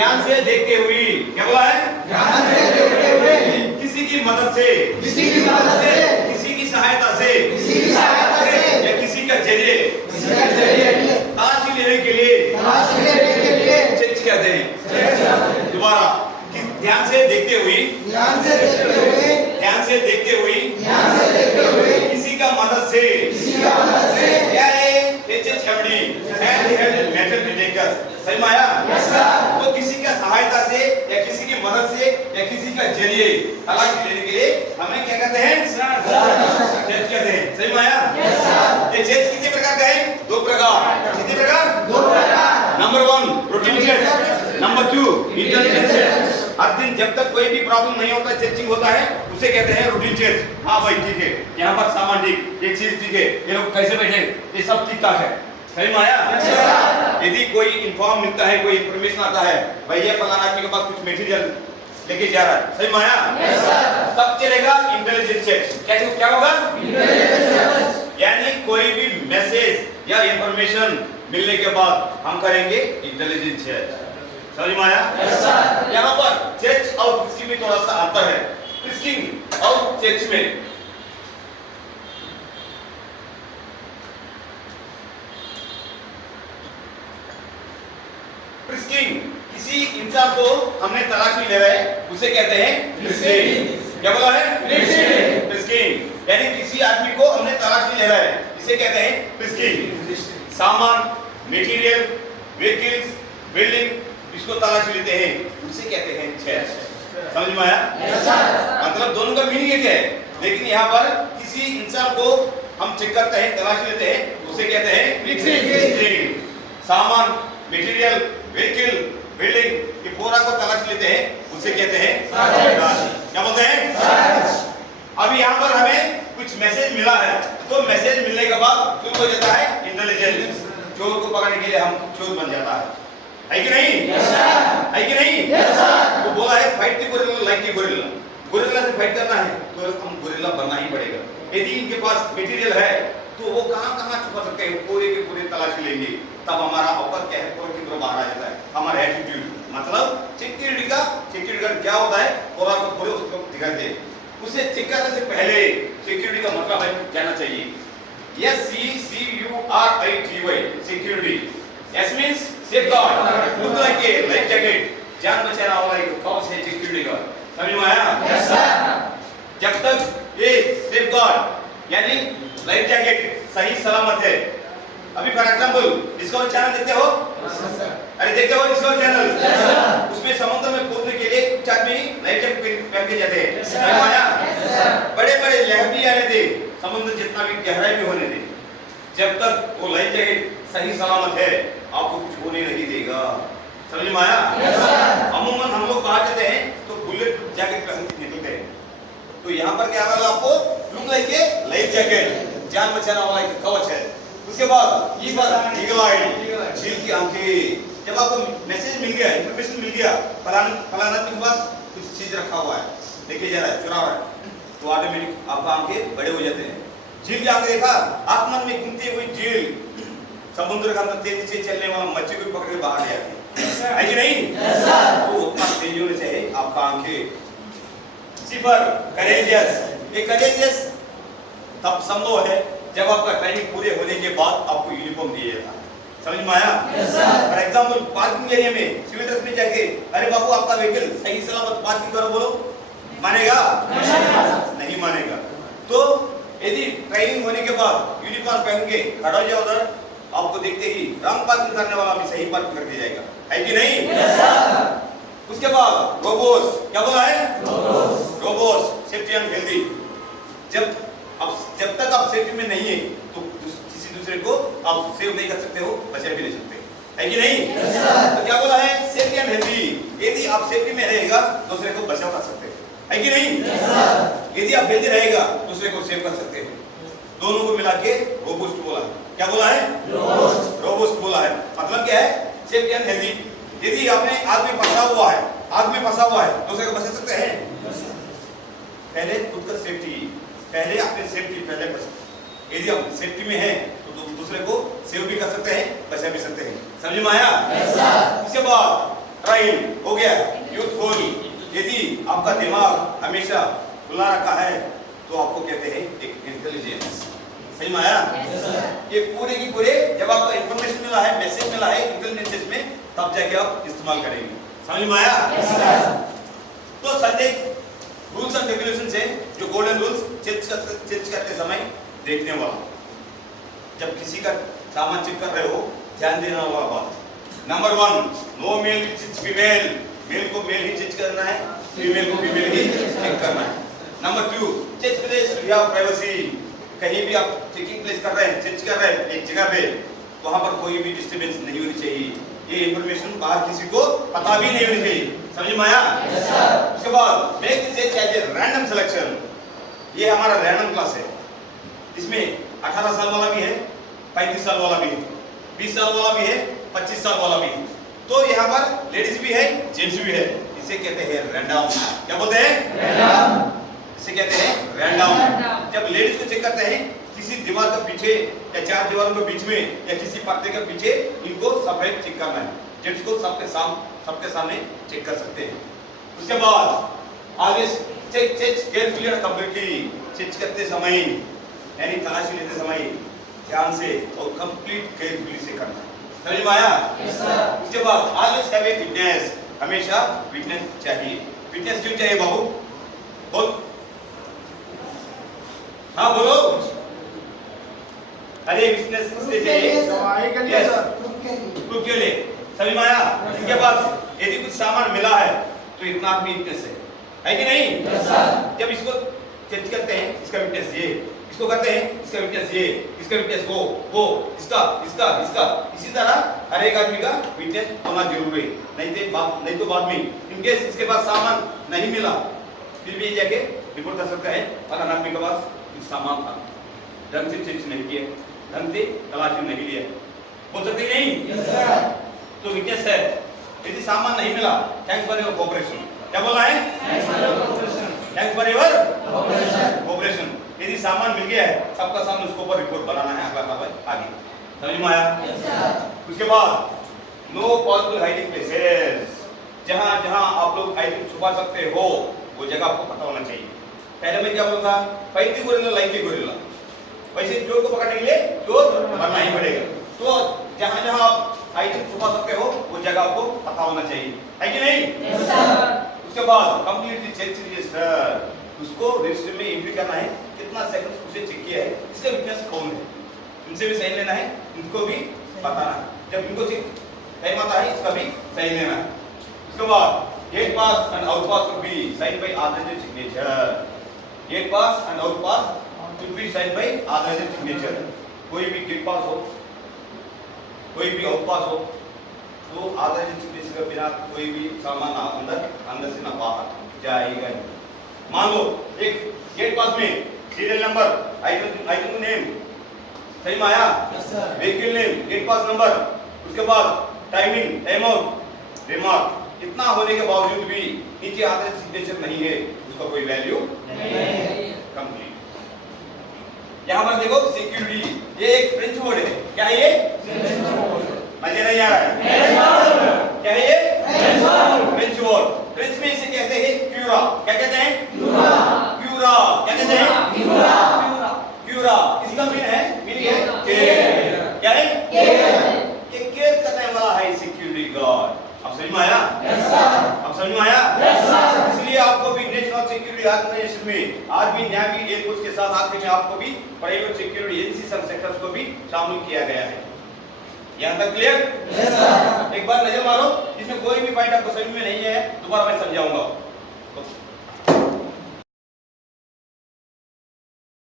ध्यान से देखते हुए, क्या बोला है? ध्यान से देखते हुए, किसी की मदद से, किसी की मदद से, किसी की सहायता से, किसी की सहायता से, या किसी का जरिए किसी के जरिए तलाशी लेने के लिए तलाशी लेने के लिए चेक कहते हैं। दोबारा, ध्यान से देखते हुए, ध्यान से देखते हुए, ध्यान से देखते हुए, ध्यान से देखते हुए, किसी का मदद से, किसी का मदद से, क्या है? छवनी मेटल डिटेक्टर, सही में आया? Yes sir. तो किसी का सहायता से या किसी की मदद से या किसी का जरिए तलाशी लेने के लिए हमें क्या कहते हैं? चेक कहते हैं, सही में आया? Yes sir. ये चेक कितने प्रकार का है? दो प्रकार। कितने प्रकार? दो प्रकार। Number 1 routine check, number 2 intelligence check. हर दिन जब तक कोई भी प्रॉब्लम नहीं होता, चेकिंग होता है, उसे कहते हैं रूटीन चेक। हाँ भाई ठीक है, यहाँ पर सामान ठीक, ये चीज ठीक है, ये लोग कैसे बैठे, ये सब ठीक ठाक है, सही में आया? यदि कोई इन्फॉर्म मिलता है, कोई इन्फॉर्मेशन आता है, भाई ये फलाना आदमी के पास कुछ मटेरियल लेके जा रहा है, सही में आया? तब चलेगा इंटेलिजेंस चेक। क्या होगा? यानी कोई भी मैसेज या इंफॉर्मेशन मिलने के बाद हम करेंगे इंटेलिजेंस चेक, समझ में आया? यहाँ पर चेक और फ्रिस्किंग में थोड़ा सा अंतर है। फ्रिस्किंग और चेक में फ्रिस्किंग, किसी इंसान को हमने तलाशी ले रहे हैं, उसे कहते हैं फ्रिस्किंग। क्या बोला है? फ्रिस्किंग। यानी किसी आदमी को हमने तलाशी ले रहा है, इसे कहते हैं फ्रिस्किंग। सामान, मटेरियल, व्हीकल्स, बिल्डिंग, इसको तलाशी लेते हैं, उसे कहते हैं चेक। समझ में आया? मतलब दोनों का मीनिंग एक है, लेकिन यहाँ पर किसी इंसान को हम चेक करते हैं, तलाशी लेते हैं, उसे कहते हैं फ्रिस्किंग। सामान, मटेरियल, व्हीकल, बिल्डिंग, ये पूरा को तलाशी लेते हैं, उसे कहते हैं क्या बोलते हैं? अभी यहाँ पर हमें कुछ मैसेज मिला है, तो मैसेज मिलने के बाद शुरू हो जाता है इंटेलिजेंस। चोर को पकड़ने के लिए हम चोर बन जाता है कि नहीं? है कि नहीं? वो बोला है fight the gorilla like the gorilla. Gorilla से फाइट करना है तो हम गोरिल्ला बनना ही पड़ेगा। यदि इनके पास मटेरियल है तो वो कहाँ छुपा सकते हैं, पूरे के पूरे तलाशी लेंगे, तब हमारा औकात क्या है, पूरे की तरह बाहर आ जाता है हमारा एटीट्यूड। मतलब सिक्योरिटी गार्ड क्या होता है, पूरा को पूरे उसको दिखाते हैं। उसे चेक करने से पहले सिक्योरिटी का मतलब हमें जानना चाहिए। SECURITY security. S means safeguard, look like a life jacket, जान बचाना वाला एक कवच है सिक्योरिटी का। समझ में आया? Yes sir. जब तक ये सेफगार्ड यानी लाइफ जैकेट सही सलामत है। अभी फॉर एग्जांपल डिस्कवरी चैनल देखते हो? अरे देखते हो डिस्कवरी चैनल? उसमें समुद्र में कूदने के लिए कुछ आदमी लाइफ जैकेट पहन के जाते हैं, समझ में आया? बड़े बड़े लहर भी आने दे, समुद्र जितना भी गहराई भी होने दे, जब तक वो लाइफ जैकेट सही सलामत है आपको कुछ होने नहीं देगा। समझ में आया? अमूमन हम लोग बाहर जाते हैं तो बुलेट जैकेट पहन के निकलते हैं, तो यहाँ पर क्या होगा, आपको look like a life jacket, जान बचाना वाला एक कवच है। उसके बाद ये पर ईगल आई, चील की आंखें। जब आपको मैसेज मिल गया, इंफॉर्मेशन मिल गया, फलाना के पास कुछ चीज रखा हुआ है, लेके जा रहा है, चुरा रहा है, तो ऑटोमेटिक आपका आंखें बड़े हो जाते हैं। झील की आंखें देखा, आसमान में घूमती हुई झील, समुद्र का अंदर तेजी से चलने वाला मच्छी को पकड़ के बाहर ले आती है कि नहीं? तो उतना तेजी होने से आपका आंखें। सिफर करेजियस, ये करेजियस तब संभव है जब आपका ट्रेनिंग पूरे होने के बाद आपको यूनिफॉर्म दिया जाता है। समझ में आया? फॉर एग्जांपल पार्किंग एरिया में सिविल ड्रेस में जाके अरे बाबू आपका व्हीकल सही सलामत पार्किंग करो, बोलो, मानेगा? नहीं मानेगा। तो यदि ट्रेनिंग होने के बाद यूनिफॉर्म पहन के खड़ा हो जाओ उधर, आपको देखते ही रंग पार्किंग करने वाला भी सही पार्किंग करके जाएगा, है कि नहीं? उसके बाद रोबोस, क्या बोला है? रोबोस सेफ्टी एंड हेल्दी। जब तक आप सेफ्टी में नहीं है तो किसी दूसरे को आप सेव नहीं कर सकते हो, बचा भी नहीं सकते, है कि नहीं? तो क्या बोला है? Safety and healthy. यदि आप सेफ्टी में रहेगा दूसरे को बचाव कर सकते हो, है कि नहीं? यदि आप हेल्दी रहेगा दूसरे को सेव कर सकते हो। दोनों को मिला के रोबोस्ट बोला है। क्या बोला है? रोबोस्ट बोला है। मतलब क्या है? Safety and healthy. यदि आपने आग में फंसा हुआ है, दूसरे को बचा सकते हैं? पहले खुद का सेफ्टी, पहले अपने सेफ्टी पहले बचा। यदि आप सेफ्टी में हैं तो दूसरे को सेव भी कर सकते हैं, बचा भी सकते हैं। समझ में आया? उसके बाद माइंड हो गया यूथफुल। यदि आपका दिमाग हमेशा खुला रखा है तो आपको कहते हैं एक इंटेलिजेंस। सही में आया? ये पूरे की पूरे जब आपको इंफॉर्मेशन मिला है, मैसेज मिला है इंटेलिजेंस में, तब जाके आप इस्तेमाल करेंगे। समझ में आया? तो संडे रूल्स एंड रेगुलेशंस है जो गोल्डन रूल्स चेक करते समय देखने वाला। जब किसी का सामान चेक कर रहे हो ध्यान देना वाला बात। Number 1, no male female. Male को मेल ही चेक करना है, फीमेल को फीमेल ही चेक करना है। Number 2, check place we have privacy. कहीं भी आप चेकिंग प्लेस कर रहे हैं, चेक कर रहे हैं एक जगह पे, वहां पर कोई भी डिस्टर्बेंस नहीं होनी चाहिए। ये इंफॉर्मेशन बाहर किसी को पता भी नहीं होनी चाहिए। समझ में आया? उसके बाद make this as a random selection. ये हमारा रैंडम क्लास है। इसमें 18 साल वाला भी है, 35 साल वाला भी है, 20 साल वाला भी है, 25 साल वाला भी है। तो यहाँ पर लेडीज भी है, जेंट्स भी है। इसे कहते हैं रैंडम। क्या बोलते हैं? रैंडम। इसे कहते हैं रैंडम। जब लेडीज को चेक करते हैं किसी दीवार के पीछे या 4 दीवारों के बीच में या किसी पर्दे के पीछे, इनको सेपरेट चेक करना है। जेंट्स को सबके सामने चेक कर सकते हैं। उसके बाद आगे चेक केयरफुली और कंप्लीटली। चेक करते समय यानी तलाशी लेते समय ध्यान से और कंप्लीट केयरफुली से करना है। समझ में आया? उसके बाद ऑलवेज हैव ए विटनेस। हमेशा विटनेस चाहिए। विटनेस क्यों चाहिए बाबू? बोल। हाँ बोलो। अरे विटनेस किसके चाहिए? प्रूफ के लिए। समझ में आया? इनके पास यदि कुछ सामान मिला है तो इतना आदमी विटनेस है कि नहीं? जब इसको चेक करते हैं इसका विटनेस ये, इसको करते हैं इसका विटनेस ये, इसका विटनेस वो इसका। इसी तरह हर एक आदमी का विटनेस होना जरूरी है। नहीं तो बाद में इन केस इसके पास सामान नहीं मिला फिर भी जाके रिपोर्ट कर सकता है और आदमी के पास कुछ सामान था, ढंग से चेक नहीं किया, ढंग से तलाशी नहीं लिया, बोल सकते नहीं? तो विटनेस है। यदि सामान नहीं मिला, थैंक्स फॉर योर कोऑपरेशन। क्या बोला है? Thanks for your cooperation. यदि सामान मिल गया है, सबका सामने उसके ऊपर रिपोर्ट बनाना है अगला कार्रवाई आगे। समझ में आया? उसके बाद नो पॉसिबल हाइडिंग प्लेसेस। जहां आप लोग आइटम छुपा सकते हो वो जगह आपको पता होना चाहिए। पहले मैं क्या बोलता, फाइटिंग गोरिल्ला लाइक के गोरिल्ला। वैसे चोर को पकड़ने के लिए चोर बनना ही पड़ेगा। तो जहां आप आइटम छुपा सकते हो वो जगह आपको पता होना चाहिए, है कि नहीं? उसके बाद कंप्लीटली चेक रजिस्टर। उसको रजिस्टर में एंट्री करना है, कितना सेकंड उसे चेक किया है, इसका विटनेस कौन है, इनसे भी साइन लेना है, इनको भी बताना है। जब इनको चेक टाइम आता है इसका भी साइन लेना है। उसके बाद gate pass and out pass should be sign by authorised signature. Gate pass and out pass should be sign by authorised signature. कोई भी गेट पास हो, कोई भी आउट पास हो, तो ऑथराइज्ड सिग्नेचर के बिना कोई भी सामान अंदर से ना बाहर जाएगा ही। मान लो एक गेट पास में सीरियल नंबर, आइटम नेम, सही में आया? व्हीकल नेम, गेट पास नंबर, उसके बाद टाइमिंग, टाइम आउट, रिमार्क, इतना होने के बावजूद भी नीचे ऑथराइज्ड सिग्नेचर नहीं है, उसका कोई वैल्यू नहीं है। कंप्लीट। यहाँ पर देखो सिक्योरिटी, ये एक फ्रेंच वर्ड है। क्या है ये? मजे नहीं आ रहा है? क्या है ये? French word. फ्रेंच में इसे कहते हैं क्यूरा। क्या कहते हैं? क्यूरा। क्या कहते हैं? क्यूरा। इसका मीनिंग है केयर। क्या है? ये केयर करने वाला है सिक्योरिटी गार्ड। अब समझ में आया? अब समझ में आया? इसलिए आपको भी नेशनल सिक्योरिटी ऑर्गेनाइजेशन में आर्मी, नेवी, एयर फोर्स के साथ आखिर में आपको भी प्राइवेट सिक्योरिटी एजेंसी सब सेक्टर्स को भी शामिल किया गया है। यहाँ तक क्लियर? एक बार नजर मारो, इसमें कोई भी पॉइंट आपको समझ में नहीं है दोबारा मैं समझाऊंगा।